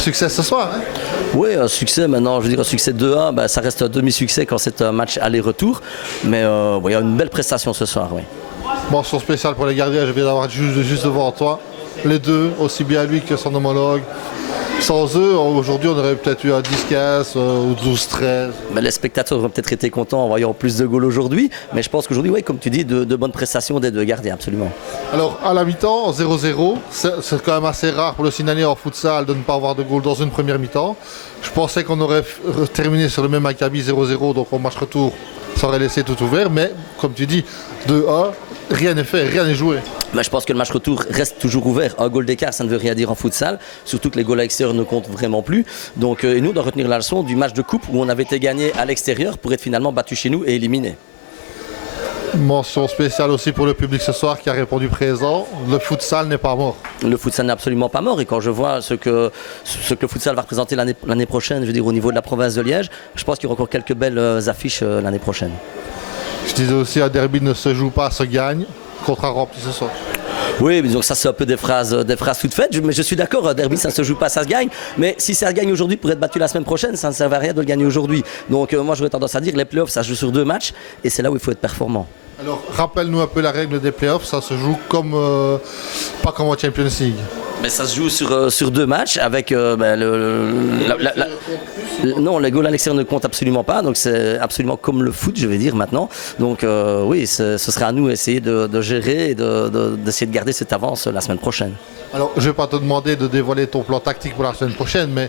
Succès ce soir, hein? Oui, un succès maintenant, je veux dire un succès 2-1, ben, ça reste un demi-succès quand c'est un match aller-retour. Mais il y a une belle prestation ce soir, oui. Mention spéciale pour les gardiens, je viens d'avoir juste devant toi. Les deux, aussi bien lui que son homologue. Sans eux, aujourd'hui, on aurait peut-être eu un 10-15 ou 12-13. Ben, les spectateurs auraient peut-être été contents en voyant plus de goals aujourd'hui. Mais je pense qu'aujourd'hui, oui, comme tu dis, de bonnes prestations des deux gardiens, absolument. Alors, à la mi-temps, 0-0, c'est quand même assez rare pour le Signalais en futsal de ne pas avoir de goal dans une première mi-temps. Je pensais qu'on aurait terminé sur le même acabit 0-0, donc au match retour, ça aurait laissé tout ouvert. Mais, comme tu dis, 2-1, rien n'est fait, rien n'est joué. Mais je pense que le match retour reste toujours ouvert. Un goal d'écart, ça ne veut rien dire en futsal. Surtout que les goals à l'extérieur ne comptent vraiment plus. Donc, et nous, on doit retenir la leçon du match de coupe où on avait été gagné à l'extérieur pour être finalement battu chez nous et éliminé. Mention spéciale aussi pour le public ce soir qui a répondu présent. Le futsal n'est pas mort. Le futsal n'est absolument pas mort. Et quand je vois ce que le futsal va représenter l'année prochaine, je veux dire au niveau de la province de Liège, je pense qu'il y aura encore quelques belles affiches l'année prochaine. Je disais aussi, un derby ne se joue pas, se gagne. Contrat rempli ce soir. Oui, mais donc ça c'est un peu des phrases toutes faites, mais je suis d'accord, un derby ça ne se joue pas, ça se gagne, mais si ça se gagne aujourd'hui pour être battu la semaine prochaine, ça ne sert à rien de le gagner aujourd'hui. Donc moi j'aurais tendance à dire les playoffs ça se joue sur 2 matchs et c'est là où il faut être performant. Alors rappelle-nous un peu la règle des playoffs, ça se joue comme pas comme en Champions League. Mais ça se joue sur 2 matchs avec non, les goals à l'extérieur ne comptent absolument pas, donc c'est absolument comme le foot, je vais dire maintenant. Donc oui, ce sera à nous d'essayer de gérer et d'essayer de garder cette avance la semaine prochaine. Alors je ne vais pas te demander de dévoiler ton plan tactique pour la semaine prochaine, mais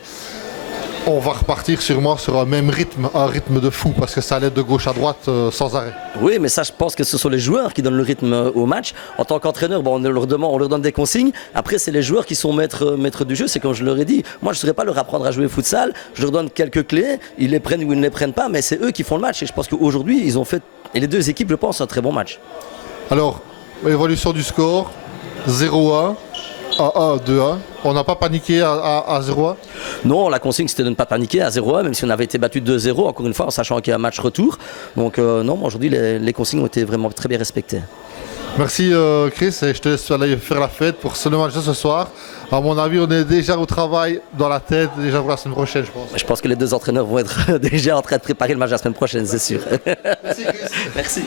on va repartir sûrement sur un même rythme, un rythme de fou, parce que ça allait de gauche à droite sans arrêt. Oui, mais ça, je pense que ce sont les joueurs qui donnent le rythme au match. En tant qu'entraîneur, bon, on leur donne des consignes. Après, c'est les joueurs qui sont maîtres du jeu. C'est comme je leur ai dit. Moi, je ne saurais pas leur apprendre à jouer au futsal. Je leur donne quelques clés. Ils les prennent ou ils ne les prennent pas, mais c'est eux qui font le match. Et je pense qu'aujourd'hui, ils ont fait, et les deux équipes, je pense, un très bon match. Alors, évolution du score, 0-1. 1-1, 2-1. On n'a pas paniqué à 0-1? Non, la consigne c'était de ne pas paniquer à 0-1, même si on avait été battu 2-0, encore une fois, en sachant qu'il y a un match retour. Donc non, aujourd'hui les consignes ont été vraiment très bien respectées. Merci Chris, et je te laisse aller faire la fête pour ce match de ce soir. À mon avis, on est déjà au travail dans la tête, déjà pour la semaine prochaine, je pense. Je pense que les deux entraîneurs vont être déjà en train de préparer le match la semaine prochaine, c'est sûr. Merci Chris. Merci.